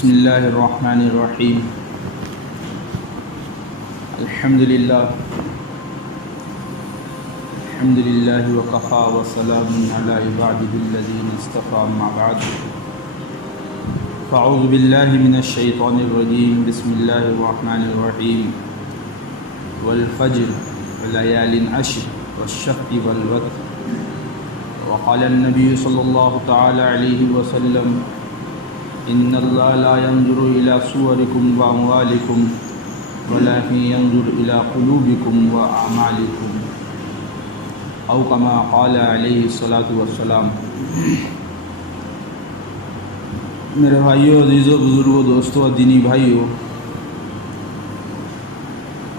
بسم اللہ الرحمن الرحیم الحمدللہ وکفیٰ وسلام علی عبادہ الذین اصطفیٰ اما بعد فاعوذ باللہ من الشیطان الرجیم بسم اللہ الرحمن الرحیم والفجر وليال عشر والشفع والوتر وقال النبی صلی اللہ تعالی علیہ وسلم ان اللہ لا ينظر الى صورکم واموالکم ولكن ينظر الى قلوبکم واعمالکم او کما قال علیہ الصلاۃ والسلام۔ میرے بھائیوں، عزیزوں، بزرگوں، دوستوں اور دینی بھائیوں،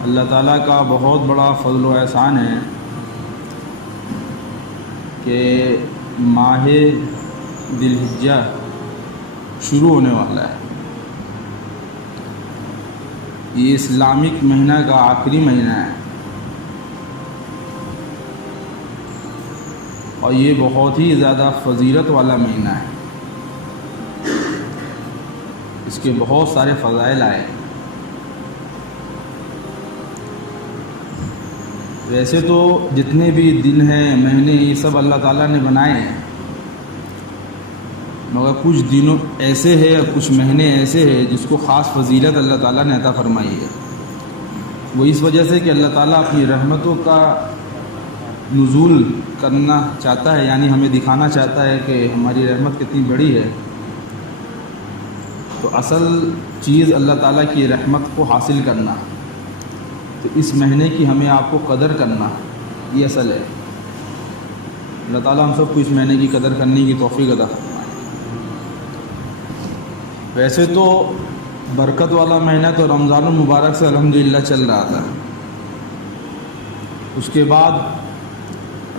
اللہ تعالیٰ کا بہت بڑا فضل و احسان ہے کہ ماہ ذی الحجہ شروع ہونے والا ہے۔ یہ اسلامک مہینہ کا آخری مہینہ ہے اور یہ بہت ہی زیادہ فضیلت والا مہینہ ہے۔ اس کے بہت سارے فضائل آئے۔ ویسے تو جتنے بھی دن ہیں، مہینے، یہ سب اللہ تعالیٰ نے بنائے ہیں، مگر کچھ دنوں ایسے ہیں اور کچھ مہینے ایسے ہیں جس کو خاص فضیلت اللہ تعالیٰ نے عطا فرمائی ہے۔ وہ اس وجہ سے کہ اللہ تعالیٰ اپنی رحمتوں کا نزول کرنا چاہتا ہے، یعنی ہمیں دکھانا چاہتا ہے کہ ہماری رحمت کتنی بڑی ہے۔ تو اصل چیز اللہ تعالیٰ کی رحمت کو حاصل کرنا، تو اس مہینے کی ہمیں آپ کو قدر کرنا، یہ اصل ہے۔ اللہ تعالیٰ ہم سب کو اس مہینے کی قدر کرنے کی توفیق عطا فرمائے۔ ویسے تو برکت والا مہینہ تو رمضان المبارک سے الحمدللہ چل رہا تھا، اس کے بعد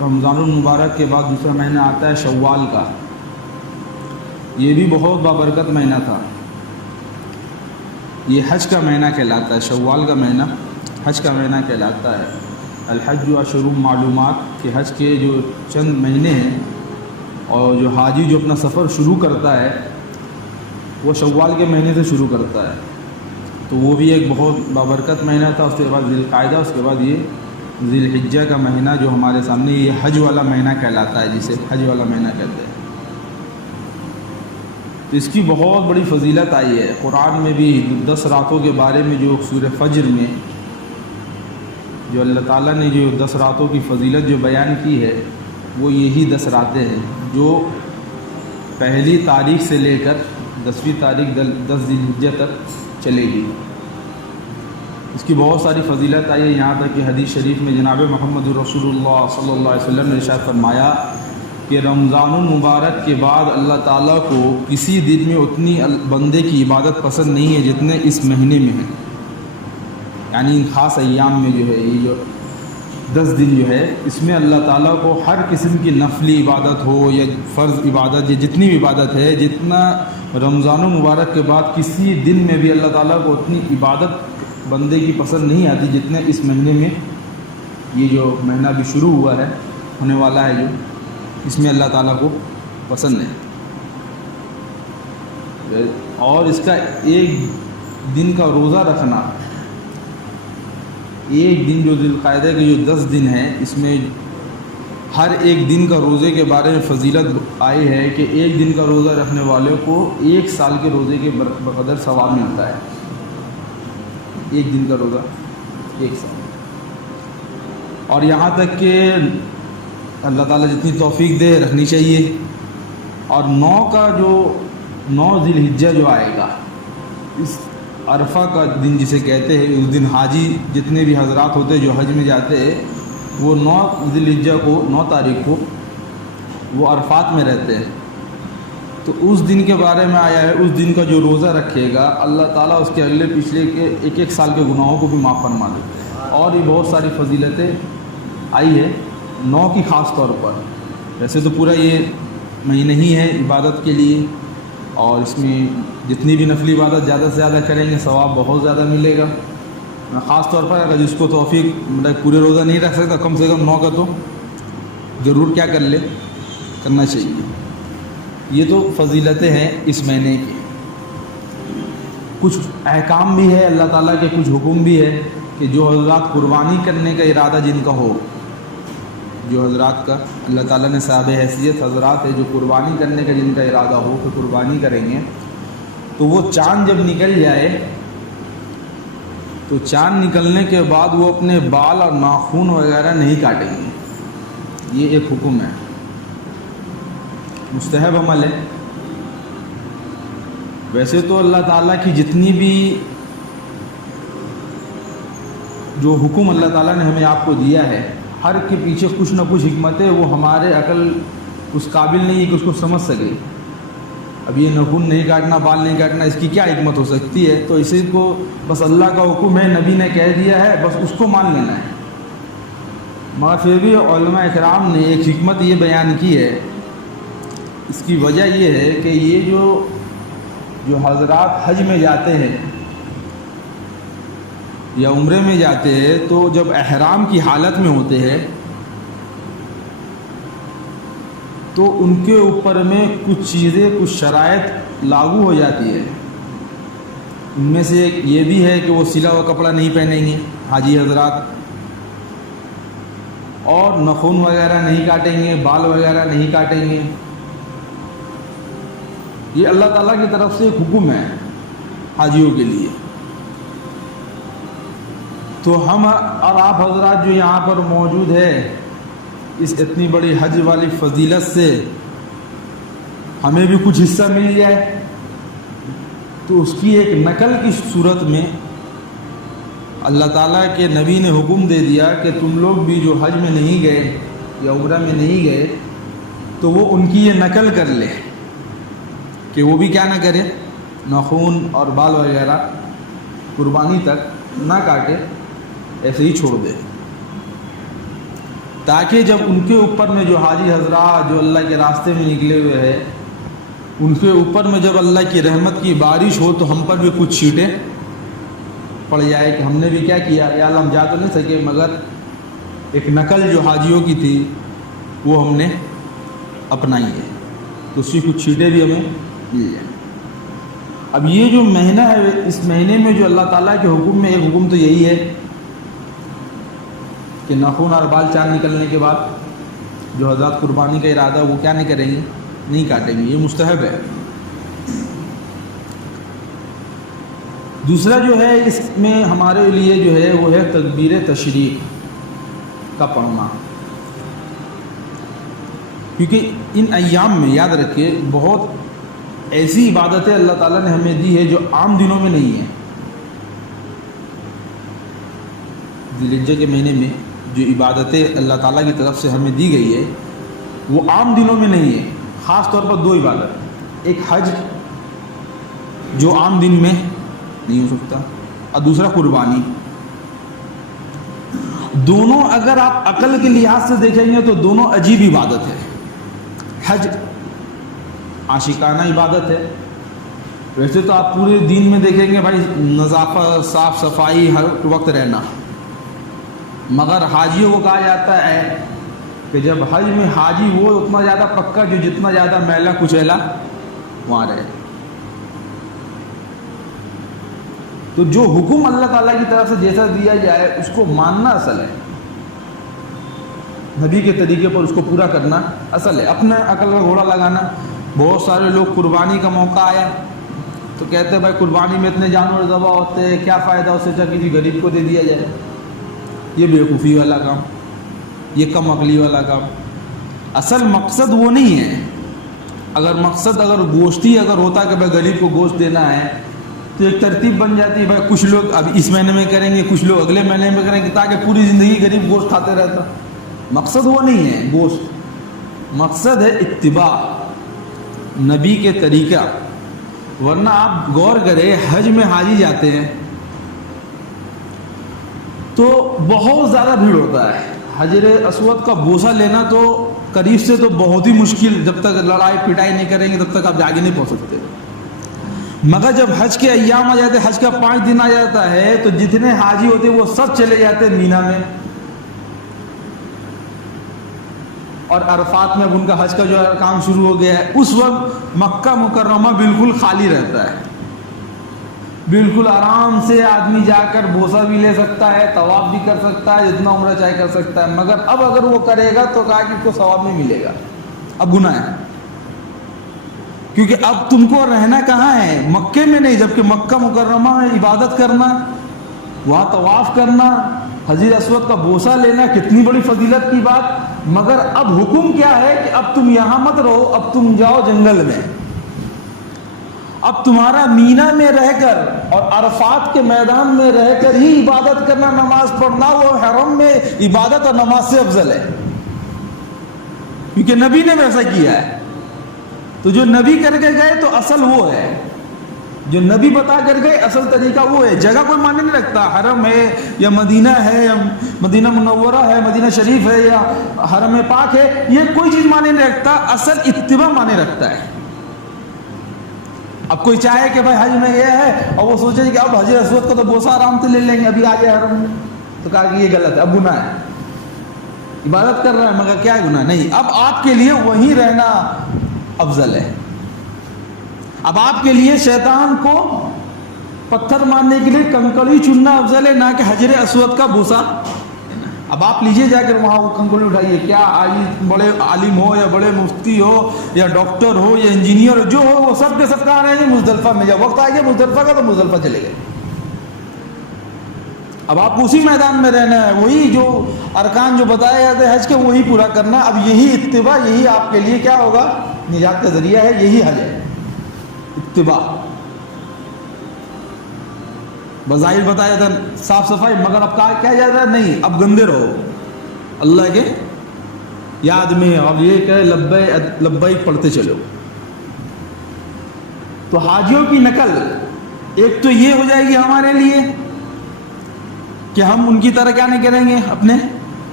رمضان المبارک کے بعد دوسرا مہینہ آتا ہے شوال کا۔ یہ بھی بہت بابرکت مہینہ تھا۔ یہ حج کا مہینہ کہلاتا ہے، شوال کا مہینہ حج کا مہینہ کہلاتا ہے۔ الحج اشہر معلومات، کہ حج کے جو چند مہینے ہیں اور جو حاجی جو اپنا سفر شروع کرتا ہے وہ شوال کے مہینے سے شروع کرتا ہے، تو وہ بھی ایک بہت بابرکت مہینہ تھا۔ اس کے بعد ذی القعدہ، اس کے بعد یہ ذی الحجہ کا مہینہ جو ہمارے سامنے، یہ حج والا مہینہ کہلاتا ہے، جسے حج والا مہینہ کہتے ہیں۔ تو اس کی بہت بڑی فضیلت آئی ہے قرآن میں بھی۔ 10 راتوں کے بارے میں جو سورہ فجر میں جو اللہ تعالیٰ نے جو 10 راتوں کی فضیلت جو بیان کی ہے، وہ یہی 10 راتیں ہیں جو پہلی تاریخ سے لے کر 10ویں تاریخ 10 ذی الحجہ تک چلے گی۔ اس کی بہت ساری فضیلت آئی ہے، یہاں تک کہ حدیث شریف میں جناب محمد رسول اللہ صلی اللہ علیہ وسلم نے ارشاد فرمایا کہ رمضان المبارک کے بعد اللہ تعالیٰ کو کسی دن میں اتنی بندے کی عبادت پسند نہیں ہے جتنے اس مہینے میں ہیں، یعنی ان خاص ایام میں جو ہے، یہ جو 10 دن جو ہے، اس میں اللہ تعالیٰ کو ہر قسم کی نفلی عبادت ہو یا فرض عبادت، یا جتنی بھی عبادت ہے، جتنا رمضان المبارک کے بعد کسی دن میں بھی اللہ تعالیٰ کو اتنی عبادت بندے کی پسند نہیں آتی جتنے اس مہینے میں، یہ جو مہینہ بھی شروع ہوا ہے، ہونے والا ہے، جو اس میں اللہ تعالیٰ کو پسند ہے۔ اور اس کا ایک دن کا روزہ رکھنا، ایک دن جو ذی القعدہ کے جو 10 دن ہیں، اس میں ہر ایک دن کا روزے کے بارے میں فضیلت آئی ہے کہ ایک دن کا روزہ رکھنے والے کو 1 سال کے روزے کے بقدر ثواب ملتا ہے۔ ایک دن کا روزہ 1 سال۔ اور یہاں تک کہ اللہ تعالیٰ جتنی توفیق دے رکھنی چاہیے۔ اور 9 ذی الحجہ جو آئے گا، اس عرفہ کا دن جسے کہتے ہیں، اس دن حاجی جتنے بھی حضرات ہوتے جو حج میں جاتے ہیں، وہ 9 ذی الحجہ کو، 9 تاریخ کو وہ عرفات میں رہتے ہیں۔ تو اس دن کے بارے میں آیا ہے، اس دن کا جو روزہ رکھے گا، اللہ تعالیٰ اس کے اگلے پچھلے کے 1 سال کے گناہوں کو بھی معاف فرما دیتے ہیں۔ اور یہ بہت ساری فضیلتیں آئی ہے 9 کی خاص طور پر۔ ویسے تو پورا یہ مہینہ ہی ہے عبادت کے لیے، اور اس میں جتنی بھی نفلی عبادت زیادہ سے زیادہ کریں گے ثواب بہت زیادہ ملے گا۔ خاص طور پر اگر جس کو توفیق مطلب پورے روزہ نہیں رکھ سکتا، کم سے کم 9 کا تو ضرور کیا کر لے، کرنا چاہیے۔ یہ تو فضیلتیں ہیں اس مہینے کی۔ کچھ احکام بھی ہے اللہ تعالیٰ کے، کچھ حکم بھی ہے کہ جو حضرات قربانی کرنے کا ارادہ جن کا ہو، جو حضرات کا اللہ تعالیٰ نے صاحب حیثیت حضرات ہے جو قربانی کرنے کا جن کا ارادہ ہو کہ قربانی کریں گے، تو وہ چاند جب نکل جائے تو چاند نکلنے کے بعد وہ اپنے بال اور ناخن وغیرہ نہیں کاٹیں گے. یہ ایک حکم ہے، مستحب عمل ہے. ویسے تو اللہ تعالیٰ کی جتنی بھی جو حکم اللہ تعالیٰ نے ہمیں آپ کو دیا ہے، ہر کے پیچھے کچھ نہ کچھ حکمت ہے، وہ ہمارے عقل اس قابل نہیں ہے کہ اس کو سمجھ سکے. اب یہ ناخن نہیں کاٹنا، بال نہیں کاٹنا، اس کی کیا حکمت ہو سکتی ہے؟ تو اسی کو بس اللہ کا حکم ہے، نبی نے کہہ دیا ہے، بس اس کو مان لینا ہے. مگر پھر بھی علماء اکرام نے ایک حکمت یہ بیان کی ہے. اس کی وجہ یہ ہے کہ یہ جو حضرات حج میں جاتے ہیں یا عمرے میں جاتے ہیں، تو جب احرام کی حالت میں ہوتے ہیں تو ان کے اوپر میں کچھ چیزیں، کچھ شرائط لاگو ہو جاتی ہے. ان میں سے ایک یہ بھی ہے کہ وہ سلا ہوا کپڑا نہیں پہنیں گے حاجی حضرات، اور ناخن وغیرہ نہیں کاٹیں گے، بال وغیرہ نہیں کاٹیں گے. یہ اللہ تعالیٰ کی طرف سے ایک حکم ہے حاجیوں کے لیے. تو ہم اور آپ حضرات جو یہاں پر موجود ہے، اس اتنی بڑی حج والی فضیلت سے ہمیں بھی کچھ حصہ مل جائے، تو اس کی ایک نقل کی صورت میں اللہ تعالیٰ کے نبی نے حکم دے دیا کہ تم لوگ بھی جو حج میں نہیں گئے یا عمرہ میں نہیں گئے، تو وہ ان کی یہ نقل کر لے کہ وہ بھی کیا نہ کرے، ناخن اور بال وغیرہ قربانی تک نہ کاٹے، ایسے ہی چھوڑ دے، تاکہ جب ان کے اوپر میں جو حاجی حضرات جو اللہ کے راستے میں نکلے ہوئے ہیں، ان کے اوپر میں جب اللہ کی رحمت کی بارش ہو تو ہم پر بھی کچھ چھینٹیں پڑ جائے کہ ہم نے بھی کیا کیا. یا اللہ ہم جا تو نہیں سکے، مگر ایک نقل جو حاجیوں کی تھی وہ ہم نے اپنائی ہے، تو اس کی کچھ چھینٹیں بھی ہمیں مل جائیں. اب یہ جو مہینہ ہے، اس مہینے میں جو اللہ تعالیٰ کے حکم میں ایک حکم تو یہی ہے کہ ناخن اور بال چاند نکلنے کے بعد جو حضرات قربانی کا ارادہ وہ کیا نہیں کریں گے، نہیں کاٹیں گے. یہ مستحب ہے. دوسرا جو ہے اس میں ہمارے لیے جو ہے وہ ہے تکبیر تشریق کا پڑھنا، کیونکہ ان ایام میں یاد رکھیے بہت ایسی عبادتیں اللہ تعالیٰ نے ہمیں دی ہے جو عام دنوں میں نہیں ہیں. ذی الحجہ کے مہینے میں جو عبادتیں اللہ تعالیٰ کی طرف سے ہمیں دی گئی ہے وہ عام دنوں میں نہیں ہے. خاص طور پر دو عبادت، ایک حج جو عام دن میں نہیں ہو سکتا، اور دوسرا قربانی. دونوں اگر آپ عقل کے لحاظ سے دیکھیں گے تو دونوں عجیب عبادت ہے. حج عاشقانہ عبادت ہے. ویسے تو آپ پورے دین میں دیکھیں گے بھائی نظافت، صاف صفائی، ہر وقت رہنا، مگر حاجیوں کو کہا جاتا ہے کہ جب حج میں حاجی وہ اتنا زیادہ پکا جو جتنا زیادہ میلا کچیلا وہاں رہے. تو جو حکم اللہ تعالیٰ کی طرف سے جیسا دیا جائے اس کو ماننا اصل ہے، نبی کے طریقے پر اس کو پورا کرنا اصل ہے. اپنے عقل کا گھوڑا لگانا، بہت سارے لوگ قربانی کا موقع آیا تو کہتے ہیں بھائی قربانی میں اتنے جانور ذبح ہوتے ہیں، کیا فائدہ، اس سے اچھا کسی غریب کو دے دیا جائے. یہ بیوقوفی والا کام، یہ کم عقلی والا کام. اصل مقصد وہ نہیں ہے. اگر مقصد اگر گوشتی اگر ہوتا کہ بھائی غریب کو گوشت دینا ہے تو ایک ترتیب بن جاتی ہے، بھائی کچھ لوگ اب اس مہینے میں کریں گے، کچھ لوگ اگلے مہینے میں کریں گے، تاکہ پوری زندگی غریب گوشت کھاتے رہتا. مقصد وہ نہیں ہے گوشت، مقصد ہے اتباع نبی کے طریقہ. ورنہ آپ غور کریں حج میں حاجی جاتے ہیں تو بہت زیادہ بھیڑ ہوتا ہے. حجر اسود کا بوسہ لینا تو قریب سے تو بہت ہی مشکل، جب تک لڑائی پٹائی نہیں کریں گے تب تک آپ آگے نہیں پہنچ سکتے. مگر جب حج کے ایام آ جاتے ہیں، حج کا 5 دن آ جاتا ہے تو جتنے حاجی ہوتے ہیں وہ سب چلے جاتے ہیں مینا میں، اور عرفات میں اب ان کا حج کا جو کام شروع ہو گیا ہے. اس وقت مکہ مکرمہ بالکل خالی رہتا ہے. بالکل آرام سے آدمی جا کر بوسہ بھی لے سکتا ہے, طواف بھی کر سکتا ہے, جتنا عمرہ چاہے کر سکتا ہے, مگر اب اگر وہ کرے گا تو کہا کہ اس کو ثواب نہیں ملے گا, اب گناہ ہے. کیونکہ اب تم کو رہنا کہاں ہے؟ مکے میں نہیں, جبکہ مکہ مکرمہ میں عبادت کرنا, وہاں طواف کرنا, حجر اسود کا بوسہ لینا کتنی بڑی فضیلت کی بات. مگر اب حکم کیا ہے کہ اب تم یہاں مت رہو, اب تم جاؤ جنگل میں. اب تمہارا مینا میں رہ کر اور عرفات کے میدان میں رہ کر ہی عبادت کرنا, نماز پڑھنا, وہ حرم میں عبادت اور نماز سے افضل ہے, کیونکہ نبی نے ویسا کیا ہے. تو جو نبی کر کے گئے تو اصل وہ ہے, جو نبی بتا کر گئے اصل طریقہ وہ ہے. جگہ کوئی معنی نہیں رکھتا, حرم ہے یا مدینہ ہے یا مدینہ منورہ ہے, مدینہ شریف ہے یا حرم پاک ہے, یہ کوئی چیز معنی نہیں رکھتا, اصل اتباع معنی رکھتا ہے. اب کوئی چاہے کہ بھائی حج میں یہ ہے اور وہ سوچے کہ اب حجر اسود کا تو بوسہ آرام سے لے لیں گے, ابھی آگے حرم میں, تو کہا کہ یہ غلط ہے, اب گناہ ہے. عبادت کر رہا ہے مگر کیا گناہ نہیں. اب آپ کے لیے وہیں رہنا افضل ہے. اب آپ کے لیے شیطان کو پتھر مارنے کے لیے کنکڑی چننا افضل ہے, نہ کہ حجر اسود کا بوسہ. اب آپ لیجئے جا کر وہاں وہ کنکڑی اٹھائیے, کیا بڑے عالم ہو یا بڑے مفتی ہو یا ڈاکٹر ہو یا انجینئر ہو, جو ہو وہ سب کے سب کہاں رہیں گے مزدلفہ میں. جب وقت آ گیا مزدلفہ کا تو مزدلفہ چلے گئے. اب آپ اسی میدان میں رہنا ہے, وہی جو ارکان جو بتائے جاتے ہیں حج کے وہی پورا کرنا. اب یہی اتباع, یہی آپ کے لیے کیا ہوگا, نجات کا ذریعہ ہے, یہی حج ہے, اتباع. بظاہر بتایا تھا صاف صفائی, مگر اب کیا جاتا ہے نہیں, اب گندے رہو اللہ کے یاد میں, اب یہ کہ لبیک پڑھتے چلو. تو حاجیوں کی نقل ایک تو یہ ہو جائے گی ہمارے لیے کہ ہم ان کی طرح کیا نہیں کریں گے, اپنے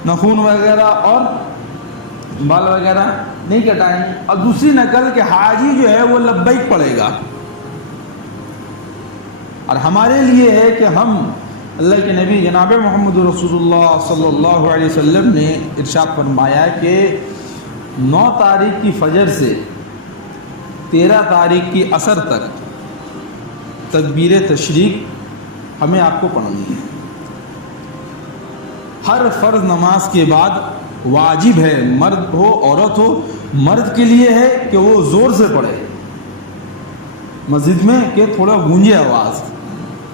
ناخن وغیرہ اور بال وغیرہ نہیں کٹائیں گے. اور دوسری نقل کہ حاجی جو ہے وہ لبیک پڑھے گا. اور ہمارے لیے ہے کہ ہم اللہ کے نبی جناب محمد رسول اللہ صلی اللہ علیہ وسلم نے ارشاد فرمایا کہ 9 تاریخ کی فجر سے 13 تاریخ کی عصر تک تکبیر تشریق ہمیں آپ کو پڑھنی ہے. ہر فرض نماز کے بعد واجب ہے, مرد ہو عورت ہو. مرد کے لیے ہے کہ وہ زور سے پڑھے مسجد میں کہ تھوڑا گونجے آواز,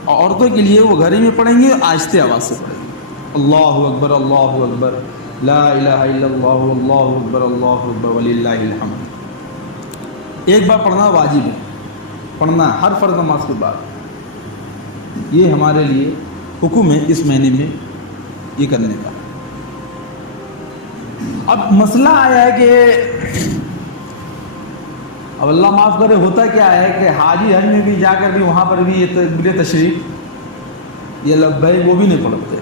اور عورتوں کے لیے وہ گھر میں پڑھیں گے آہستہ آواز سے پڑھیں گے. اللہ اکبر اللہ اکبر لا الہ الا اللہ اللہ اکبر وللہ الحمد. ایک بار پڑھنا واجب ہے, پڑھنا ہر فرض نماز کے بعد. یہ ہمارے لیے حکم ہے اس مہینے میں یہ کرنے کا. اب مسئلہ آیا ہے کہ اب اللہ معاف کرے, ہوتا کیا ہے کہ حاجی حج میں بھی جا کر بھی وہاں پر بھی یہ تکبیر تشریف یہ لبیک وہ بھی نہیں پڑھتے.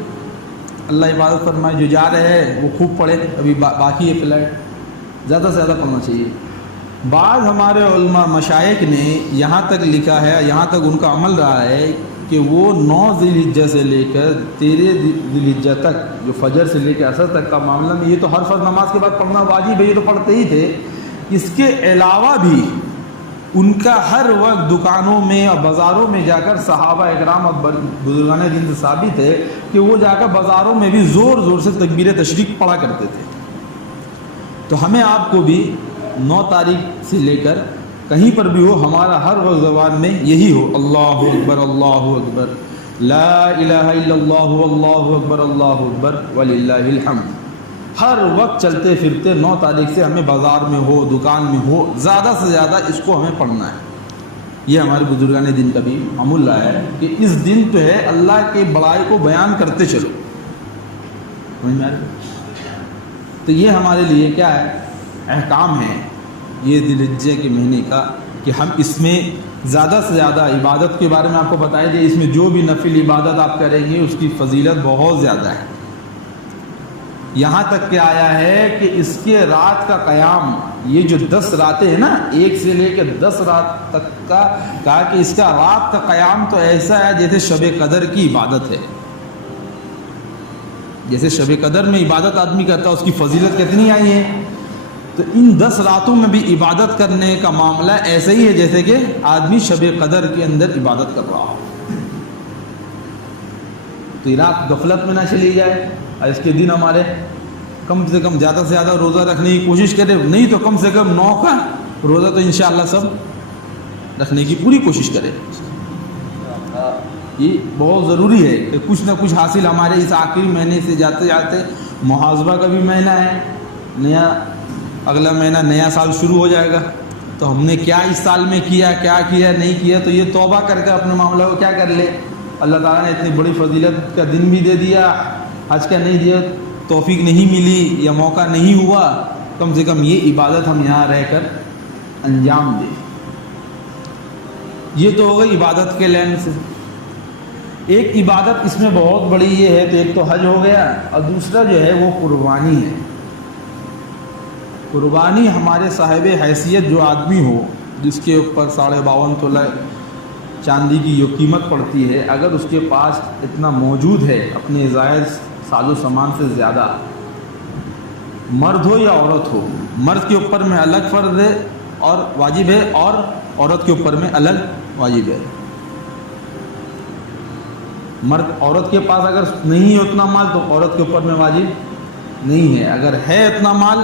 اللہ عبادت فرمائے, جو جا رہے ہیں وہ خوب پڑھے, ابھی باقی ہے فلائٹ, زیادہ سے زیادہ پڑھنا چاہیے. بعض ہمارے علماء مشائخ نے یہاں تک لکھا ہے, یہاں تک ان کا عمل رہا ہے کہ وہ 9 ذی الحجہ سے لے کر 13 ذی الحجہ تک, جو فجر سے لے کے عصر تک کا معاملہ میں, یہ تو ہر فرض نماز کے بعد پڑھنا واجب ہے, یہ تو پڑھتے ہی تھے. اس کے علاوہ بھی ان کا ہر وقت دکانوں میں اور بازاروں میں جا کر صحابہ اکرام اور بزرگان دین سے ثابت ہے کہ وہ جا کر بازاروں میں بھی زور زور سے تکبیر تشریق پڑھا کرتے تھے. تو ہمیں آپ کو بھی 9 تاریخ سے لے کر کہیں پر بھی ہو, ہمارا ہر وقت زبان میں یہی ہو, اللہ اکبر لا الہ الا اللہ اللہ اکبر وللہ الحمد. ہر وقت چلتے پھرتے 9 تاریخ سے ہمیں بازار میں ہو, دکان میں ہو, زیادہ سے زیادہ اس کو ہمیں پڑھنا ہے. یہ ہمارے بزرگان دین کا بھی معمول رہا ہے کہ اس دن تو ہے اللہ کے بڑائی کو بیان کرتے چلو. تو یہ ہمارے لیے کیا ہے, احکام ہے یہ ذی الحجہ کے مہینے کا, کہ ہم اس میں زیادہ سے زیادہ عبادت کے بارے میں آپ کو بتایا جائے. اس میں جو بھی نفل عبادت آپ کریں گے اس کی فضیلت بہت زیادہ ہے. یہاں تک کہ آیا ہے کہ اس کے رات کا قیام, یہ جو 10 راتیں ہیں نا, 1 سے لے کے 10 رات تک کا, کہا کہ اس کا رات کا قیام تو ایسا ہے جیسے شب قدر کی عبادت ہے. جیسے شب قدر میں عبادت آدمی کرتا ہے, اس کی فضیلت کتنی آئی ہے. تو ان 10 راتوں میں بھی عبادت کرنے کا معاملہ ایسا ہی ہے جیسے کہ آدمی شب قدر کے اندر عبادت کر رہا ہو. تو یہ رات غفلت میں نہ چلی جائے، اور اس کے دن ہمارے کم سے کم زیادہ سے زیادہ روزہ رکھنے کی کوشش کرے، نہیں تو کم سے کم 9 کا روزہ تو انشاءاللہ سب رکھنے کی پوری کوشش کرے۔ یہ بہت ضروری ہے کہ کچھ نہ کچھ حاصل ہمارے اس آخری مہینے سے جاتے جاتے، محاسبہ کا بھی مہینہ ہے، نیا اگلا مہینہ نیا سال شروع ہو جائے گا، تو ہم نے کیا اس سال میں کیا، کیا کیا نہیں کیا، تو یہ توبہ کر کے اپنے معاملہ کو کیا کر لے۔ اللہ تعالیٰ نے اتنی بڑی فضیلت کا دن بھی دے دیا، حج کا نہیں دیا، توفیق نہیں ملی یا موقع نہیں ہوا، کم سے کم یہ عبادت ہم یہاں رہ کر انجام دیں۔ یہ تو ہو گئی عبادت کے لین سے۔ ایک عبادت اس میں بہت بڑی یہ ہے، تو ایک تو حج ہو گیا، اور دوسرا جو ہے وہ قربانی ہے۔ قربانی ہمارے صاحب حیثیت جو آدمی ہو، جس کے اوپر 52.5 تولہ چاندی کی جو قیمت پڑتی ہے، اگر اس کے پاس اتنا موجود ہے اپنے زائد ساز و سامان سے زیادہ، مرد ہو یا عورت ہو، مرد کے اوپر میں الگ فرض ہے اور واجب ہے، اور عورت کے اوپر میں الگ واجب ہے۔ مرد عورت کے پاس اگر نہیں ہے اتنا مال تو عورت کے اوپر میں واجب نہیں ہے، اگر ہے اتنا مال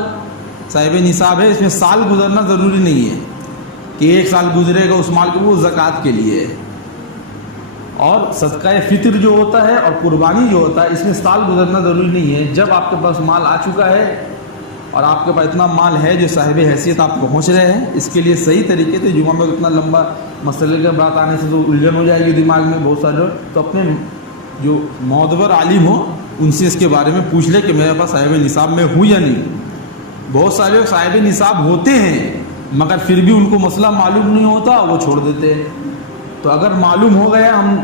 صاحب نصاب ہے، اس میں سال گزرنا ضروری نہیں ہے کہ 1 سال گزرے گا اس مال کو، وہ زکوٰۃ کے لیے ہے۔ اور صدقہ فطر جو ہوتا ہے اور قربانی جو ہوتا ہے، اس میں سال گزرنا ضروری نہیں ہے۔ جب آپ کے پاس مال آ چکا ہے اور آپ کے پاس اتنا مال ہے جو صاحب حیثیت آپ پہنچ رہے ہیں، اس کے لیے صحیح طریقے سے جمعہ میں اتنا لمبا مسئلے کے بات آنے سے تو الجھن ہو جائے گی دماغ میں بہت سارے، تو اپنے جو معتبر عالم ہو ان سے اس کے بارے میں پوچھ لے کہ میرے پاس صاحب نصاب میں ہوں یا نہیں۔ بہت سارے لوگ صاحب نصاب ہوتے ہیں مگر پھر بھی ان کو مسئلہ معلوم نہیں ہوتا، وہ چھوڑ دیتے ہیں۔ تو اگر معلوم ہو گیا، ہم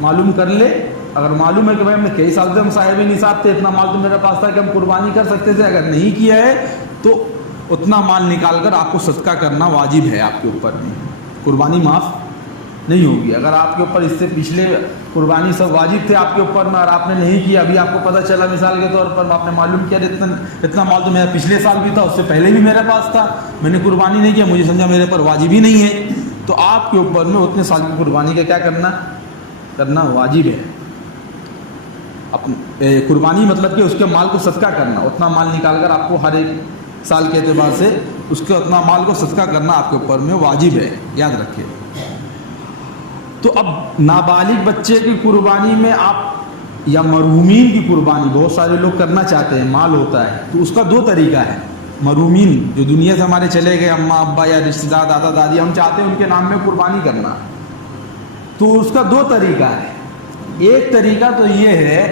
معلوم کر لے، اگر معلوم ہے کہ بھائی ہم نے کئی سال سے ہم صاحب نصاب تھے، اتنا مال تو میرے پاس تھا کہ ہم قربانی کر سکتے تھے، اگر نہیں کیا ہے تو اتنا مال نکال کر آپ کو صدقہ کرنا واجب ہے آپ کے اوپر میں، قربانی معاف نہیں ہوگی۔ اگر آپ کے اوپر اس سے پچھلے قربانی سب واجب تھے آپ کے اوپر میں اور آپ نے نہیں کیا، ابھی آپ کو پتہ چلا مثال کے طور پر آپ نے معلوم کیا اتنا مال تو میرا پچھلے سال بھی تھا، اس سے پہلے بھی میرے پاس تھا، میں نے قربانی نہیں کیا، مجھے سمجھا میرے پر واجب ہی نہیں ہے، تو آپ کے اوپر میں اتنے سال کی قربانی کا کیا کرنا واجب ہے۔ قربانی مطلب کہ اس کے مال کو صدقہ کرنا، اتنا مال نکال کر آپ کو ہر ایک سال کے اعتبار سے اس کے اتنا مال کو صدقہ کرنا آپ کے اوپر میں واجب ہے، یاد رکھیں۔ تو اب نابالغ بچے کی قربانی میں آپ یا مرحومین کی قربانی بہت سارے لوگ کرنا چاہتے ہیں، مال ہوتا ہے تو اس کا 2 طریقہ ہے۔ مرحومین جو دنیا سے ہمارے چلے گئے، اماں ابا یا رشتہ دار دادا دادی، ہم چاہتے ہیں ان کے نام میں قربانی کرنا، تو اس کا 2 طریقہ ہے۔ ایک طریقہ تو یہ ہے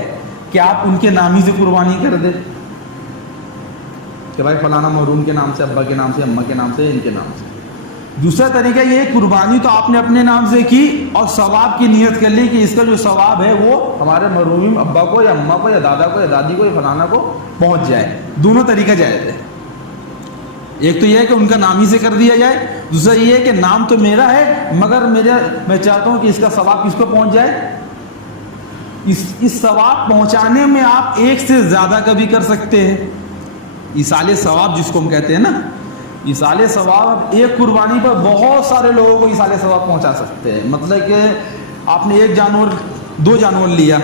کہ آپ ان کے نام ہی سے قربانی کر دیں کہ بھائی فلانا مرحوم کے نام سے، ابا کے نام سے، اماں کے نام سے، ان کے نام سے۔ دوسرا طریقہ یہ ہے قربانی تو آپ نے اپنے نام سے کی اور ثواب کی نیت کر لی کہ اس کا جو ثواب ہے وہ ہمارے مرحوم ابا کو یا اماں کو یا دادا کو یا دادی کو یا فلانا کو پہنچ جائے۔ دونوں طریقہ جائز ہے۔ ایک تو یہ ہے کہ ان کا نام ہی سے کر دیا جائے، دوسرا یہ ہے کہ نام تو میرا ہے مگر میں چاہتا ہوں کہ اس کا ثواب کس کو پہنچ جائے۔ اس ثواب پہنچانے میں آپ ایک سے زیادہ کا بھی کر سکتے ہیں۔ ایصال ثواب جس کو ہم کہتے ہیں نا، ایصال ثواب ایک قربانی پر بہت سارے لوگوں کو ایصال ثواب پہنچا سکتے ہیں۔ مطلب کہ آپ نے 1 جانور 2 جانور لیا،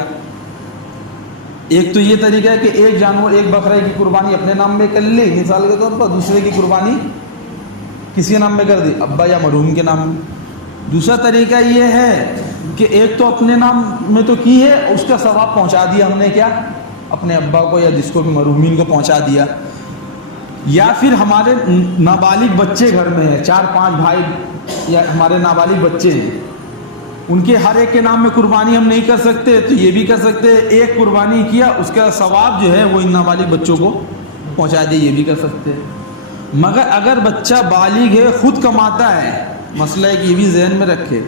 ایک تو یہ طریقہ ہے کہ 1 جانور 1 بکرے کی قربانی اپنے نام میں کر لی مثال کے طور پر، دوسرے کی قربانی کسی کے نام میں کر دی، ابا یا مرحوم کے نام میں۔ دوسرا طریقہ یہ ہے کہ ایک تو اپنے نام میں تو کی ہے، اس کا ثواب پہنچا دیا ہم نے کیا اپنے ابا کو یا جس کو بھی مرحومین کو پہنچا دیا، یا پھر ہمارے نابالغ بچے گھر میں ہیں، 4-5 بھائی یا ہمارے نابالغ بچے ہیں، ان کے ہر ایک کے نام میں قربانی ہم نہیں کر سکتے، تو یہ بھی کر سکتے ہیں، ایک قربانی کیا اس کا ثواب جو ہے وہ ان نابالغ بچوں کو پہنچا دے، یہ بھی کر سکتے ہیں۔ مگر اگر بچہ بالغ ہے، خود کماتا ہے، مسئلہ ہے کہ یہ بھی ذہن میں رکھے،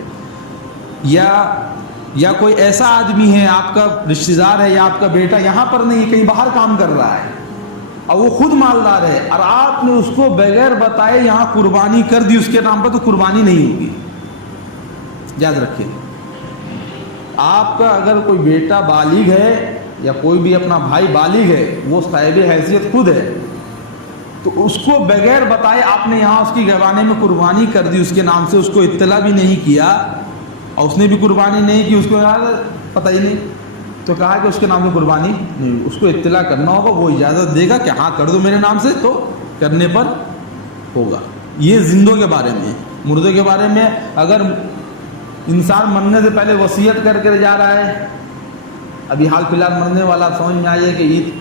یا کوئی ایسا آدمی ہے آپ کا رشتہ دار ہے یا آپ کا بیٹا یہاں پر نہیں کہیں باہر کام کر رہا ہے اور وہ خود مالدار ہے اور آپ نے اس کو بغیر بتائے یہاں قربانی کر دی اس کے نام پر، تو قربانی نہیں ہوگی، یاد رکھیں۔ آپ کا اگر کوئی بیٹا بالغ ہے یا کوئی بھی اپنا بھائی بالغ ہے، وہ صاحب حیثیت خود ہے، تو اس کو بغیر بتائے آپ نے یہاں اس کی گھرانے میں قربانی کر دی اس کے نام سے، اس کو اطلاع بھی نہیں کیا اور اس نے بھی قربانی نہیں کی، اس کو یاد پتہ ہی نہیں، تو کہا کہ اس کے نام سے قربانی نہیں، اس کو اطلاع کرنا ہوگا، وہ اجازت دے گا کہ ہاں کر دو میرے نام سے، تو کرنے پر ہوگا۔ یہ زندوں کے بارے میں۔ مردوں کے بارے میں اگر انسان مرنے سے پہلے وصیت کر کے جا رہا ہے، ابھی حال فی الحال مرنے والا سمجھ میں آئی ہے کہ عید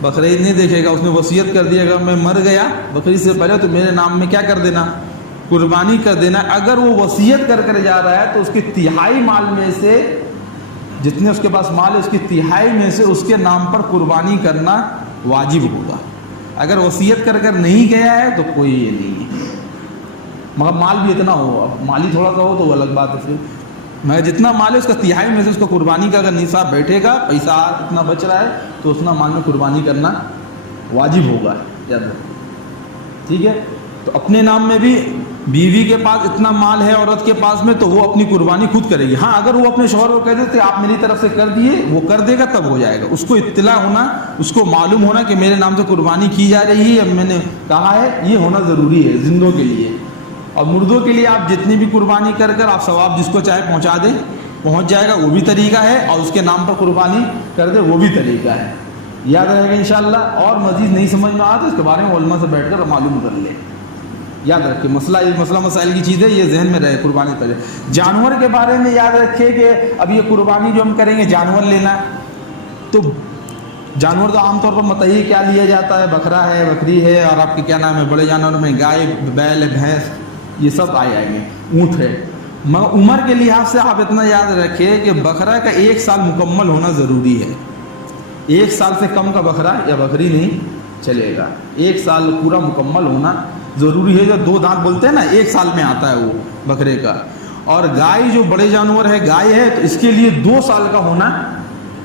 بقرعید نہیں دیکھے گا، اس نے وصیت کر دیا اگر میں مر گیا بقرعید سے پہلے تو میرے نام میں کیا کر دینا، قربانی کر دینا۔ اگر وہ وصیت کر کر جا رہا ہے تو اس کی تہائی مال میں سے، جتنے اس کے پاس مال ہے اس کی تہائی میں سے اس کے نام پر قربانی کرنا واجب ہوگا۔ اگر وصیت کر کر نہیں گیا ہے تو کوئی یہ نہیں ہے، مگر مال بھی اتنا ہو، اب مالی تھوڑا سا ہو تو وہ الگ بات ہے، پھر مگر جتنا مال ہے اس کا تہائی میں سے اس کو قربانی کا اگر نصاب بیٹھے گا، پیسہ اتنا بچ رہا ہے تو اتنا مال میں قربانی کرنا واجب ہوگا، یاد رکھیں، ٹھیک ہے۔ تو اپنے نام میں بھی بیوی کے پاس اتنا مال ہے عورت کے پاس میں تو وہ اپنی قربانی خود کرے گی۔ ہاں اگر وہ اپنے شوہر کو کہہ دیتے آپ میری طرف سے کر دیے، وہ کر دے گا تب ہو جائے گا، اس کو اطلاع ہونا، اس کو معلوم ہونا کہ میرے نام سے قربانی کی جا رہی ہے، اب میں نے کہا ہے، یہ ہونا ضروری ہے زندوں کے لیے۔ اور مردوں کے لیے آپ جتنی بھی قربانی کر کر آپ ثواب جس کو چاہے پہنچا دیں، پہنچ جائے گا، وہ بھی طریقہ ہے، اور اس کے نام پر قربانی کر دے وہ بھی طریقہ ہے، یاد رہے گا انشاءاللہ۔ اور مزید نہیں سمجھ میں آتا تو اس کے بارے میں علماء سے بیٹھ کر معلوم کر لیں، یاد رکھیں، مسئلہ مسائل کی چیز ہے، یہ ذہن میں رہے قربانی کرے۔ جانور کے بارے میں یاد رکھیں کہ اب یہ قربانی جو ہم کریں گے جانور لینا، تو جانور تو عام طور پر متعین کیا لیا جاتا ہے، بکرا ہے، بکری ہے، اور آپ کے کیا نام ہے بڑے جانور میں گائے، بیل، بھینس، یہ سب آئیں گے، اونٹ ہے۔ مگر عمر کے لحاظ سے آپ اتنا یاد رکھیں کہ بکرا کا 1 سال مکمل ہونا ضروری ہے، 1 سال سے کم کا بکرا یا بکری نہیں چلے گا، 1 سال پورا مکمل ہونا ضروری ہے۔ جو 2 دانت بولتے ہیں نا، 1 سال میں آتا ہے وہ بکرے کا۔ اور گائے جو بڑے جانور ہے، گائے ہے، تو اس کے لیے 2 سال کا ہونا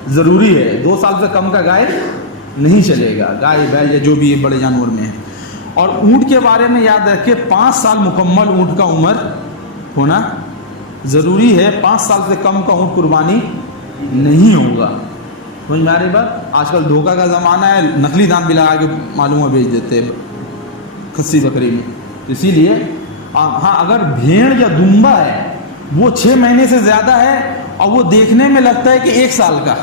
ضروری ہے، 2 سال سے کم کا گائے نہیں چلے گا، گائے بیل یا جو بھی بڑے جانور میں ہے۔ اور اونٹ کے بارے میں یاد رکھیں 5 سال مکمل اونٹ کا عمر ہونا ضروری ہے، 5 سال سے کم کا اونٹ قربانی نہیں ہوگا۔ سمجھ میں آ رہی بات؟ آج کل دھوکہ کا زمانہ ہے، نقلی دام بھی لگا کے معلومہ بیچ دیتے ہیں کھسی بکری میں، اسی لیے ہاں اگر بھیڑ یا دمبا ہے وہ 6 مہینے سے زیادہ ہے اور وہ دیکھنے میں لگتا ہے کہ 1 سال کا،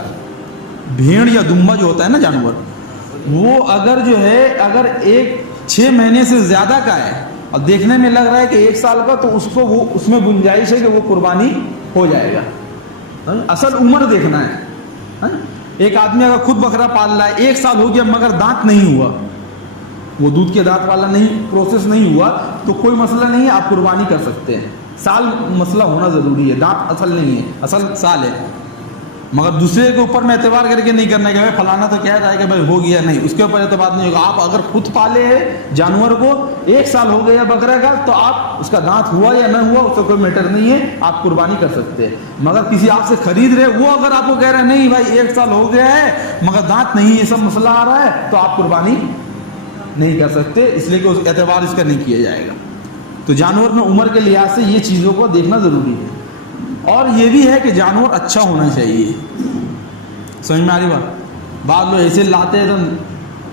بھیڑ یا دمبا جو ہوتا ہے نا جانور، وہ اگر جو ہے اگر 6 مہینے سے زیادہ کا ہے اور دیکھنے میں لگ رہا ہے کہ 1 سال کا، تو اس کو وہ اس میں گنجائش ہے کہ وہ قربانی ہو جائے گا۔ اصل عمر دیکھنا ہے۔ ایک آدمی اگر خود بکرا پال رہا ہے، 1 سال ہو گیا مگر دانت نہیں ہوا، وہ دودھ کے دانت والا نہیں، پروسیس نہیں ہوا، تو کوئی مسئلہ نہیں ہے، آپ قربانی کر سکتے ہیں۔ سال مسئلہ ہونا ضروری ہے، دانت اصل نہیں ہے، اصل سال ہے۔ مگر دوسرے کے اوپر میں اعتبار کر کے نہیں کرنا کہ بھائی فلانا تو کہہ رہا ہے کہ بھائی ہو گیا، نہیں، اس کے اوپر اعتبار نہیں ہوگا۔ آپ اگر خود پالے ہیں جانور کو، 1 سال ہو گیا بکرا کا، تو آپ اس کا دانت ہوا یا نہ ہوا اس کا کوئی میٹر نہیں ہے، آپ قربانی کر سکتے ہیں۔ مگر کسی آپ سے خرید رہے، وہ اگر آپ کو کہہ رہے ہیں نہیں بھائی 1 سال ہو گیا ہے مگر دانت نہیں، یہ سب مسئلہ آ رہا ہے، تو آپ قربانی نہیں کر سکتے، اس لیے کہ اس اعتبار اس کا نہیں کیا جائے گا۔ تو جانور میں عمر کے لحاظ سے یہ چیزوں کو دیکھنا ضروری ہے۔ اور یہ بھی ہے کہ جانور اچھا ہونا چاہیے، سمجھ میں آ رہی بات؟ بعض لوگ ایسے لاتے ہیں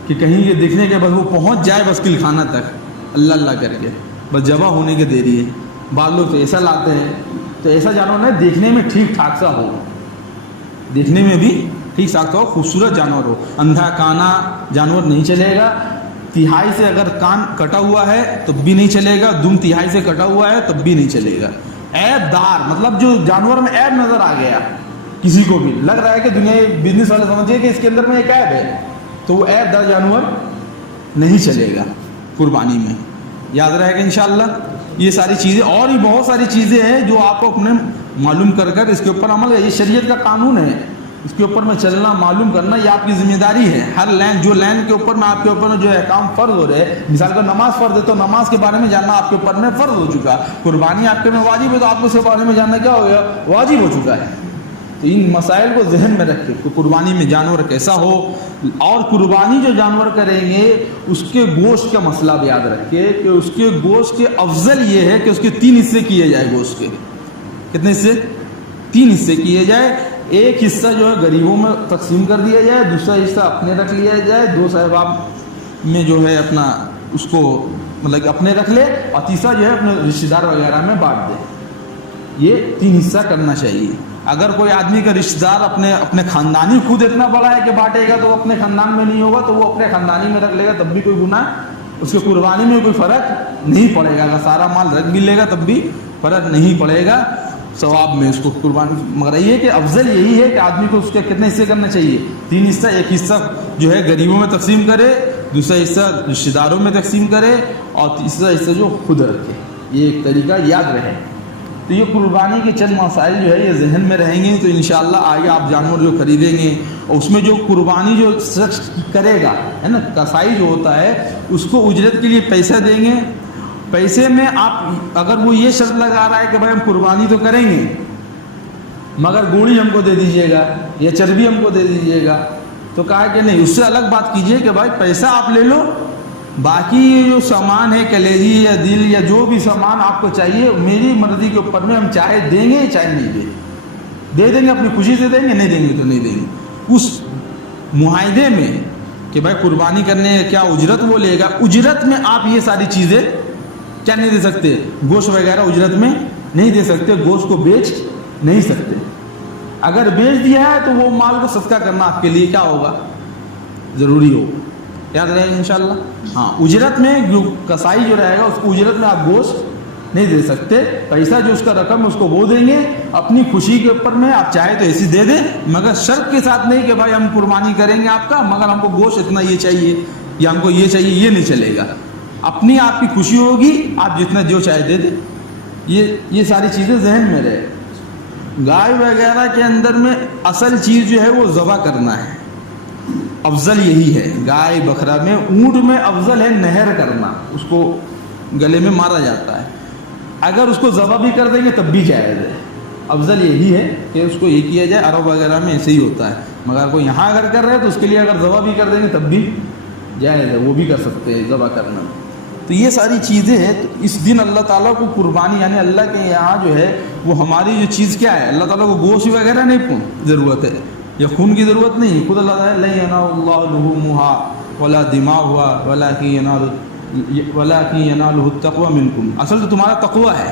کہ کہیں کے دیکھنے کے بس وہ پہنچ جائے بس کل کھانا تک، اللہ اللہ کر کے بس جبہ ہونے کے دیری ہے۔ بعض لوگ تو ایسا لاتے ہیں، تو ایسا جانور نہیں، دیکھنے میں ٹھیک ٹھاک سا ہو، دیکھنے میں بھی ٹھیک ٹھاک سا ہو، خوبصورت جانور ہو، اندھا کانا جانور نہیں چلے گا، تہائی سے اگر کان کٹا ہوا ہے تب بھی نہیں چلے گا، دم تہائی سے کٹا ہوا ہے تب بھی نہیں چلے گا۔ عیب دار مطلب جو جانور میں عیب نظر آ گیا، کسی کو بھی لگ رہا ہے کہ دنیا بزنس والے سمجھے کہ اس کے اندر میں ایک عیب ہے، تو وہ عیب دار جانور نہیں چلے گا قربانی میں، یاد رہے گا انشاءاللہ۔ یہ ساری چیزیں اور بھی بہت ساری چیزیں ہیں جو آپ کو اپنے معلوم کر کر اس کے اوپر عمل، یہ شریعت کا قانون ہے، اس کے اوپر میں چلنا، معلوم کرنا، یہ آپ کی ذمہ داری ہے۔ ہر لائن جو لائن کے اوپر میں آپ کے اوپر میں جو احکام فرض ہو رہے ہیں، مثال کا نماز فرض ہے تو نماز کے بارے میں جاننا آپ کے اوپر میں فرض ہو چکا، قربانی آپ کے میں واجب ہے تو آپ کو اس کے بارے میں جاننا کیا ہو گیا، واجب ہو چکا ہے۔ تو ان مسائل کو ذہن میں رکھ کے کہ قربانی میں جانور کیسا ہو، اور قربانی جو جانور کریں گے اس کے گوشت کا مسئلہ بھی یاد رکھے کہ اس کے گوشت کے افضل یہ ہے کہ اس کے 3 حصے کیے جائے، گوشت کے کتنے حصے؟ 3 حصے کیے جائے۔ ایک حصہ جو ہے غریبوں میں تقسیم کر دیا جائے، دوسرا حصہ اپنے رکھ لیا جائے، 2 صاحباب میں جو ہے اپنا اس کو مطلب کہ اپنے رکھ لے، اور تیسرا جو ہے اپنے رشتہ دار وغیرہ میں بانٹ دے۔ یہ 3 حصہ کرنا چاہیے، اگر کوئی آدمی کا رشتہ دار اپنے خاندانی خود اتنا بڑا ہے کہ بانٹے گا تو وہ اپنے خاندان میں نہیں ہوگا، تو وہ اپنے خاندانی میں رکھ لے گا تب بھی کوئی گناہ، اس کے قربانی میں کوئی فرق نہیں پڑے گا۔ اگر سارا مال رکھ بھی لے گا تب بھی فرق نہیں پڑے گا ثواب میں اس کو قربانی۔ مگر یہ کہ افضل یہی ہے کہ آدمی کو اس کے کتنے حصے کرنا چاہیے؟ 3 حصہ۔ ایک حصہ جو ہے غریبوں میں تقسیم کرے، دوسرا حصہ رشتہ داروں میں تقسیم کرے، اور تیسرا حصہ جو خود رکھے۔ یہ ایک طریقہ یاد رہے۔ تو یہ قربانی کے چند مسائل جو ہے یہ ذہن میں رہیں گے تو انشاءاللہ آگے آپ جانور جو خریدیں گے اور اس میں جو قربانی جو شخص کرے گا ہے نا، کسائی جو ہوتا ہے، اس کو اجرت کے لیے پیسہ دیں گے۔ پیسے میں آپ اگر وہ یہ شرط لگا رہا ہے کہ بھائی ہم قربانی تو کریں گے مگر گوڑی ہم کو دے دیجئے گا یا چربی ہم کو دے دیجئے گا، تو کہا کہ نہیں، اس سے الگ بات کیجئے کہ بھائی پیسہ آپ لے لو، باقی یہ جو سامان ہے کلیجی یا دل یا جو بھی سامان آپ کو چاہیے میری مرضی کے اوپر میں ہم چاہے دیں گے چاہے نہیں دیں، دے دیں گے اپنی خوشی سے دیں گے، نہیں دیں گے تو نہیں دیں گے۔ اس معاہدے میں کہ بھائی قربانی کرنے کیا اجرت وہ لے گا، اجرت میں آپ یہ ساری چیزیں کیا نہیں دے سکتے، گوشت وغیرہ اجرت میں نہیں دے سکتے، گوشت کو بیچ نہیں سکتے۔ اگر بیچ دیا ہے تو وہ مال کو صدقہ کرنا آپ کے لیے کیا ہوگا، ضروری ہوگا، یاد رہے گا انشاءاللہ۔ ہاں، اجرت میں جو کسائی جو رہے گا اس کو اجرت میں آپ گوشت نہیں دے سکتے، پیسہ جو اس کا رقم ہے اس کو وہ دیں گے اپنی خوشی کے اوپر میں، آپ چاہے تو ایسی دے دیں مگر شرط کے ساتھ نہیں کہ بھائی ہم قربانی کریں گے آپ کا مگر ہم کو گوشت اتنا یہ چاہیے یا ہم کو یہ چاہیے، یہ نہیں چلے گا۔ اپنی آپ کی خوشی ہوگی، آپ جتنا جو چاہے دے دیں۔ یہ ساری چیزیں ذہن میں رہے۔ گائے وغیرہ کے اندر میں اصل چیز جو ہے وہ ذبح کرنا ہے، افضل یہی ہے۔ گائے بکرا میں، اونٹ میں افضل ہے نہر کرنا، اس کو گلے میں مارا جاتا ہے۔ اگر اس کو ذبح بھی کر دیں گے تب بھی جائز ہے، افضل یہی ہے کہ اس کو یہ کیا جائے۔ عرب وغیرہ میں ایسے ہی ہوتا ہے، مگر کوئی یہاں اگر کر رہے ہیں تو اس کے لیے اگر ذبح بھی کر دیں گے تب بھی جائز ہے، وہ بھی کر سکتے ہیں ذبح کرنا۔ تو یہ ساری چیزیں ہیں۔ تو اس دن اللہ تعالیٰ کو قربانی یعنی اللہ کے یہاں جو ہے وہ ہماری جو چیز کیا ہے، اللہ تعالیٰ کو گوشت وغیرہ نہیں ضرورت ہے یا خون کی ضرورت نہیں۔ خود اللہ تعالیٰ لن ینال اللہ لحومها ولا دماؤها ولکن ینالہ التقوی منکم، اصل تو تمہارا تقوی ہے۔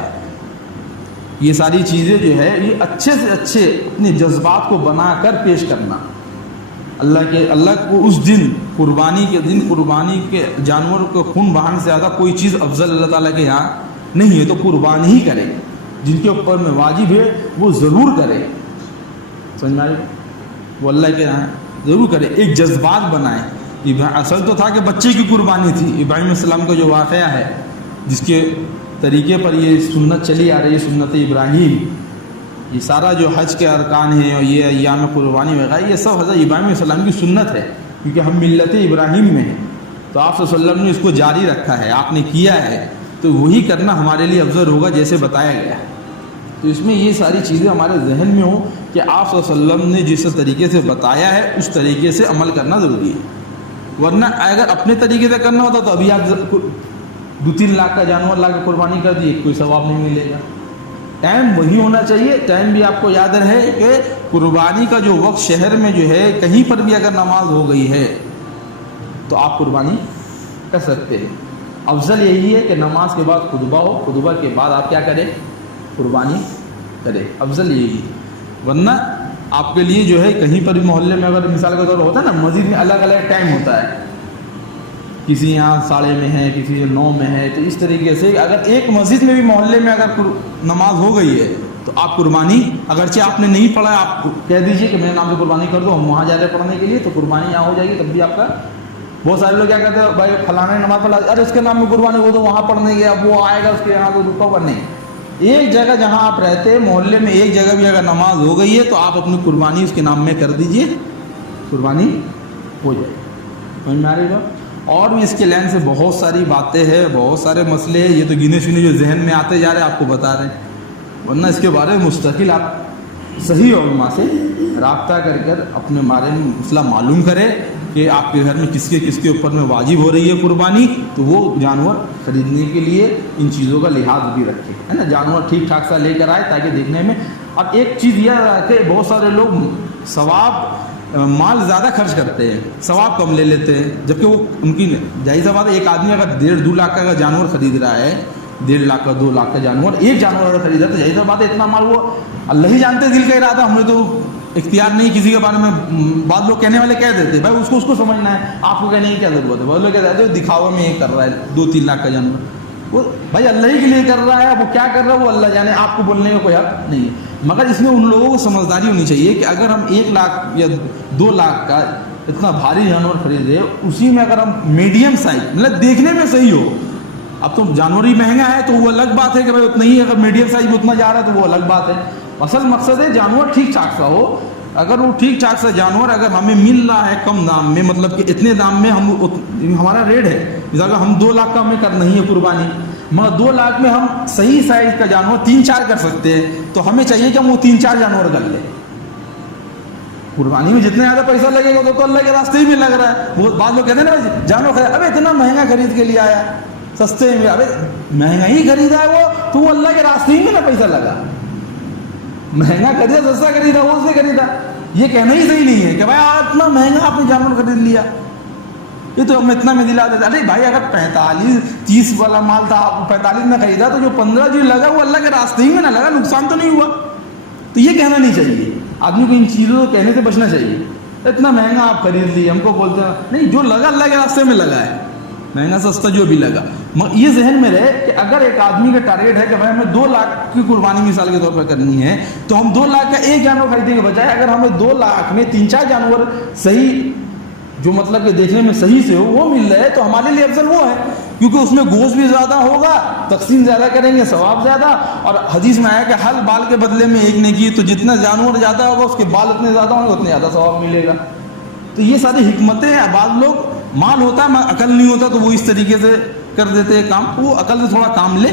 یہ ساری چیزیں جو ہے یہ اچھے سے اچھے اپنے جذبات کو بنا کر پیش کرنا اللہ کو اس دن، قربانی کے دن، قربانی کے جانور کو خون بہانے سے زیادہ کوئی چیز افضل اللہ تعالیٰ کے یہاں نہیں ہے، تو قربانی ہی کرے، جن کے اوپر میں واجب ہے وہ ضرور کرے، سمجھ میں آئی؟ وہ اللہ کے یہاں ضرور کرے، ایک جذبات بنائے۔ اصل تو تھا کہ بچے کی قربانی تھی، ابراہیم علیہ السلام کا جو واقعہ ہے جس کے طریقے پر یہ سنت چلی آ رہی ہے، سنت ابراہیم، یہ سارا جو حج کے ارکان ہیں اور یہ ایام قربانی وغیرہ یہ سب حضرت ابراہیم علیہ السلام کی سنت ہے، کیونکہ ہم ملت ابراہیم میں ہیں، تو آپ صلی اللہ علیہ وسلم نے اس کو جاری رکھا ہے، آپ نے کیا ہے، تو وہی کرنا ہمارے لیے افضل ہوگا جیسے بتایا گیا ہے۔ تو اس میں یہ ساری چیزیں ہمارے ذہن میں ہوں کہ آپ صلی اللہ علیہ وسلم نے جس طریقے سے بتایا ہے اس طریقے سے عمل کرنا ضروری ہے، ورنہ اگر اپنے طریقے سے کرنا ہوتا تو ابھی آپ 2-3 لاکھ کا جانور لا کے قربانی کر دیے، کوئی ثواب نہیں ملے گا۔ ٹائم وہی ہونا چاہیے، ٹائم بھی آپ کو یاد رہے کہ قربانی کا جو وقت شہر میں جو ہے کہیں پر بھی اگر نماز ہو گئی ہے تو آپ قربانی کر سکتے ہیں۔ افضل یہی ہے کہ نماز کے بعد خطبہ ہو، خطبہ کے بعد آپ کیا کریں، قربانی کریں، افضل یہی ہے۔ ورنہ آپ کے لیے جو ہے کہیں پر بھی محلے میں اگر مثال کے طور پر ہوتا ہے نا، مسجد میں الگ الگ ٹائم ہوتا ہے، کسی یہاں 9:30 میں ہے، کسی 9 میں ہے، تو اس طریقے سے اگر ایک مسجد میں بھی محلے میں اگر نماز ہو گئی ہے تو آپ قربانی، اگرچہ آپ نے نہیں پڑھا، آپ کہہ دیجئے کہ میرے نام سے قربانی کر دو، ہم وہاں جا رہے ہیں پڑھنے کے لیے، تو قربانی یہاں ہو جائے گی، تب بھی آپ کا۔ بہت سارے لوگ کیا کہتے ہیں، بھائی فلانا نماز پڑھا، ارے اس کے نام میں قربانی، وہ تو وہاں پڑھنے گیا، اب وہ آئے گا اس کے یہاں تو رکا ہوا نہیں۔ ایک جگہ جہاں آپ رہتے ہیں محلے میں ایک جگہ بھی اگر نماز ہو گئی ہے تو آپ اپنی قربانی اس کے نام میں کر دیجئے، قربانی ہو جائے۔ سمجھ میں آ رہی بات؟ اور بھی اس کے لین سے بہت ساری باتیں ہیں، بہت سارے مسئلے ہیں، یہ تو گنے چنے جو ذہن میں آتے جا رہے ہیں آپ کو بتا رہے ہیں، ورنہ اس کے بارے میں مستقل آپ صحیح علماء سے رابطہ کر اپنے بارے میں مسئلہ معلوم کریں کہ آپ کے گھر میں کس کے اوپر میں واجب ہو رہی ہے قربانی، تو وہ جانور خریدنے کے لیے ان چیزوں کا لحاظ بھی رکھے، ہے نا، جانور ٹھیک ٹھاک سا لے کر آئے تاکہ دیکھنے میں۔ اب ایک چیز یہ ہے کہ بہت سارے لوگ ثواب مال زیادہ خرچ کرتے ہیں، ثواب کم لے لیتے ہیں، جبکہ وہ ان کی جائز بات ہے۔ ایک آدمی اگر 1.5-2 لاکھ کا جانور خرید رہا ہے، 1.5 لاکھ کا 2 لاکھ کا جانور، ایک جانور اگر خریدا تو جائز بات ہے اتنا مال وہ اللہ ہی جانتے دل کا ارادہ, ہمیں تو اختیار نہیں کسی کے بارے میں. بعض لوگ کہنے والے کہہ دیتے بھائی اس کو سمجھنا ہے, آپ کو کہنے کی کیا ضرورت ہے. بہت لوگ کہتے ہیں دکھاوا میں یہ کر رہا ہے 2-3 لاکھ کا جانور, وہ بھائی اللہ ہی کے لیے کر رہا ہے, وہ کیا کر رہا ہے وہ اللہ جانے, آپ کو بولنے کا کوئی حق نہیں ہے. مگر اس میں ان لوگوں کو سمجھداری ہونی چاہیے کہ اگر ہم 1 لاکھ یا 2 لاکھ کا اتنا بھاری جانور خریدے, اسی میں اگر ہم میڈیم سائز مطلب دیکھنے میں صحیح ہو, اب تو جانور ہی مہنگا ہے تو وہ الگ بات ہے کہ بھائی اتنا ہی, اگر میڈیم سائز میں اتنا جا رہا ہے تو وہ الگ بات ہے. اصل مقصد ہے جانور ٹھیک ٹھاک سا ہو. اگر وہ ٹھیک ٹھاک سا جانور اگر ہمیں مل رہا ہے کم دام میں, مطلب کہ اتنے دام میں ہمارا ریٹ ہے, اگر ہم 2 لاکھ کا ہمیں کرنا ہی ہے قربانی, مگر 2 لاکھ میں ہم صحیح سائز کا جانور 3-4 کر سکتے ہیں, تو ہمیں چاہیے کہ ہم وہ 3-4 جانور کر لیں. قربانی میں جتنا زیادہ پیسہ لگے گا تو اللہ کے راستے ہی میں لگ رہا ہے. وہ بعض لوگ کہتے ہیں نا جانور خرید, ابے اتنا مہنگا خرید کے لیے آیا سستے میں, ابے مہنگا ہی خریدا ہے وہ تو وہ اللہ کے راستے ہی میں نہ پیسہ لگا. مہنگا خریدا سستا خریدا وہ اس نے خریدا, یہ کہنا ہی صحیح نہیں ہے کہ بھائی اتنا مہنگا آپ نے جانور خرید لیا, یہ تو ہم اتنا میں دلا دیتے. ارے بھائی اگر 45-30 والا مال تھا, آپ 45 میں خریدا, تو جو 15 جو لگا وہ اللہ کے راستے ہی میں نہ لگا, نقصان تو نہیں ہوا. تو یہ کہنا نہیں چاہیے آدمی کو, ان چیزوں کو کہنے سے بچنا چاہیے. اتنا مہنگا آپ خرید لی, ہم کو بولتے ہیں نہیں, جو لگا اللہ کے راستے میں لگا ہے, مہنگا سستا جو بھی لگا. یہ ذہن میں رہے کہ اگر ایک آدمی کا ٹارگیٹ ہے کہ بھائی ہمیں 2 لاکھ کی قربانی مثال کے طور پر کرنی ہے, تو ہم 2 لاکھ کا ایک جانور خریدنے کے بجائے اگر ہمیں 2 لاکھ میں 3-4 جانور صحیح, جو مطلب کہ دیکھنے میں صحیح سے ہو, وہ مل رہے تو ہمارے لیے افضل وہ ہے, کیونکہ اس میں گوشت بھی زیادہ ہوگا, تقسیم زیادہ کریں گے, ثواب زیادہ. اور حدیث میں آیا کہ ہر بال کے بدلے میں ایک نیکی, تو جتنا جانور زیادہ ہوگا اس کے بال اتنے زیادہ ہوں گے, اتنے زیادہ ثواب ملے گا. تو یہ ساری حکمتیں ہیں. بعض لوگ مال ہوتا ہے عقل نہیں ہوتا, تو وہ اس طریقے سے کر دیتے ہیں کام. وہ عقل سے تھوڑا کام لے,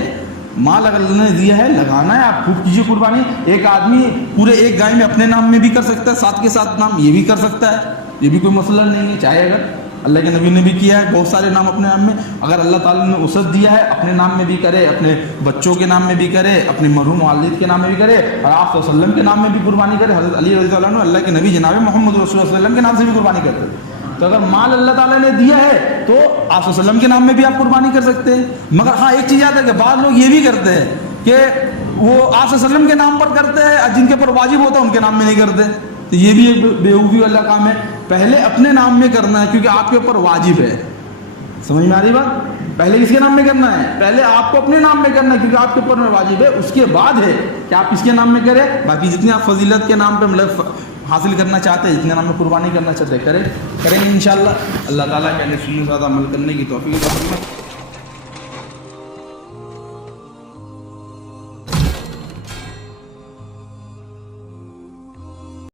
مال اگر اللہ نے دیا ہے لگانا ہے, آپ خوب کیجیے قربانی. ایک آدمی پورے ایک گائے میں اپنے نام میں بھی کر سکتا ہے, ساتھ کے ساتھ نام یہ بھی کر سکتا ہے, یہ بھی کوئی مسئلہ نہیں ہے. چاہے اگر اللہ کے نبی نے بھی کیا ہے بہت سارے نام اپنے نام میں, اگر اللہ تعالیٰ نے وسعت دیا ہے اپنے نام میں بھی کرے, اپنے بچوں کے نام میں بھی کرے, اپنے مرحوم والد کے نام میں بھی کرے, اور آپ صلی اللہ علیہ وسلم کے نام میں بھی قربانی کرے. حضرت علی رضی اللہ عنہ اللہ کے نبی جناب محمد رسول اللہ صلی اللہ علیہ وسلم کے نام سے بھی قربانی کرتے ہیں. تو اگر مال اللہ تعالیٰ نے دیا ہے تو آپ صلی اللہ علیہ وسلم کے نام میں بھی آپ قربانی کر سکتے ہیں. مگر ہاں ایک چیز یاد ہے کہ بعض لوگ یہ بھی کرتے ہیں کہ وہ آپ صلی اللہ علیہ وسلم کے نام پر کرتے ہیں, جن کے اوپر واجب ہوتا ہے ان کے نام میں نہیں کرتے. تو یہ بھی ایک بیوقوفی والا کام ہے. پہلے اپنے نام میں کرنا ہے کیونکہ آپ کے اوپر واجب ہے. سمجھ میں آ رہی بات؟ پہلے کس کے نام میں کرنا ہے؟ پہلے آپ کو اپنے نام میں کرنا ہے کیونکہ آپ کے اوپر واجب ہے. اس کے بعد ہے کہ آپ کس کے نام میں کریں. باقی جتنے آپ فضیلت کے نام پہ مطلب حاصل کرنا چاہتے ہیں, جتنے نام میں قربانی کرنا چاہتے ہیں کریں گے انشاءاللہ. اللہ تعالیٰ کے سننے زیادہ عمل کرنے کی توفیق عطا فرمائے.